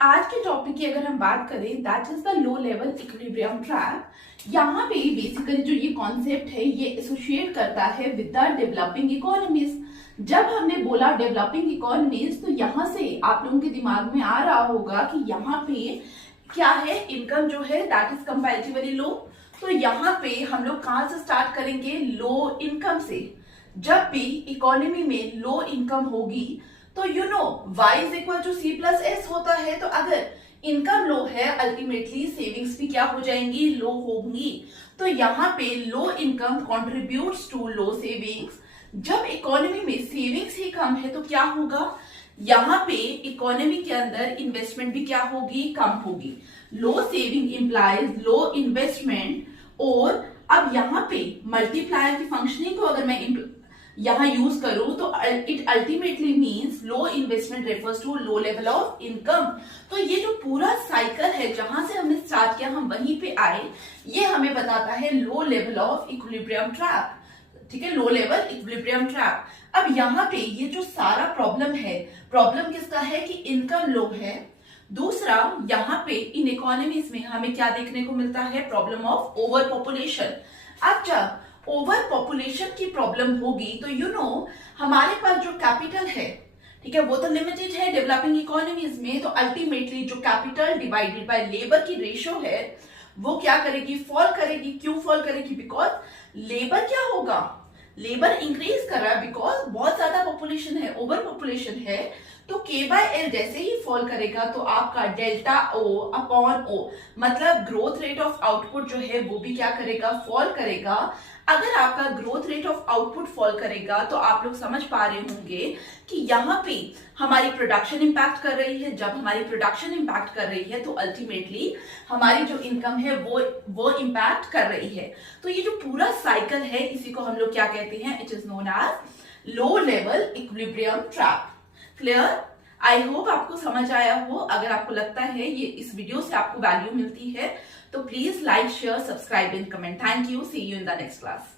आज के टॉपिक की अगर हम बात करें that is the low level equilibrium trap. यहाँ पे बेसिकली जो ये कॉन्सेप्ट है ये एसोसिएट करता है विद द डेवलपिंग इकोनॉमीज। जब हमने बोला डेवलपिंग इकोनॉमीज तो यहाँ से आप लोगों के दिमाग में आ रहा होगा कि यहाँ पे क्या है, इनकम जो है दैट इज कंपैरेटिवली लो। तो यहाँ पे हम लोग कहाँ से स्टार्ट करेंगे? लो इनकम से। जब भी इकोनॉमी में लो इनकम होगी तो y is equal to C plus S होता है। तो अगर इनकम लो है अल्टीमेटली सेविंग्स भी क्या हो जाएंगी? लो होंगी। तो यहाँ पे low income contributes to low savings. जब इकोनॉमी में सेविंग्स ही कम है तो क्या होगा? यहाँ पे इकोनॉमी के अंदर इन्वेस्टमेंट भी क्या होगी? कम होगी। लो सेविंग इंप्लाइज लो इन्वेस्टमेंट। और अब यहाँ पे मल्टीप्लायर की फंक्शनिंग को अगर मैं यहाँ यूज करूं तो it ultimately means low investment refers to low level of income. तो ये जो पूरा साइकिल है जहां से हमने स्टार्ट किया हम वहीं पे आए, ये हमें बताता है लो लेवल ऑफ इक्विलिब्रियम ट्रैप। ठीक है, लो लेवल इक्विलिब्रियम ट्रैप। अब यहाँ पे ये जो सारा प्रॉब्लम है, प्रॉब्लम किसका है कि इनकम लो है। दूसरा, यहाँ पे इन इकोनॉमीज में हमें क्या देखने को मिलता है? Problem of over population. अब जब ओवर पॉपुलेशन की प्रॉब्लम होगी तो हमारे पास जो कैपिटल है, ठीक है, वो तो लिमिटेड है डेवलपिंग इकोनॉमीज में। तो अल्टीमेटली जो कैपिटल डिवाइडेड बाय लेबर की रेशियो है वो क्या करेगी? फॉल करेगी। क्यों फॉल करेगी? बिकॉज लेबर क्या होगा? लेबर इंक्रीज कर रहा है बिकॉज बहुत ज्यादा पॉपुलेशन है, ओवर पॉपुलेशन है। तो K/L जैसे ही फॉल करेगा तो आपका डेल्टा O अपॉन O मतलब ग्रोथ रेट ऑफ आउटपुट जो है वो भी क्या करेगा? फॉल करेगा। अगर आपका growth rate of output fall करेगा तो आप लोग समझ पा रहे होंगे कि यहाँ पे हमारी प्रोडक्शन इंपैक्ट कर रही है। जब हमारी प्रोडक्शन इंपैक्ट कर रही है तो अल्टीमेटली हमारी जो इनकम है वो इंपैक्ट कर रही है। तो ये जो पूरा साइकिल है इसी को हम लोग क्या कहते हैं? It is known as low level equilibrium trap. Clear? I hope आपको समझ आया हो। अगर आपको लगता है ये इस वीडियो से आपको वैल्यू मिलती है तो please like share subscribe and comment. Thank you. See you in the next class.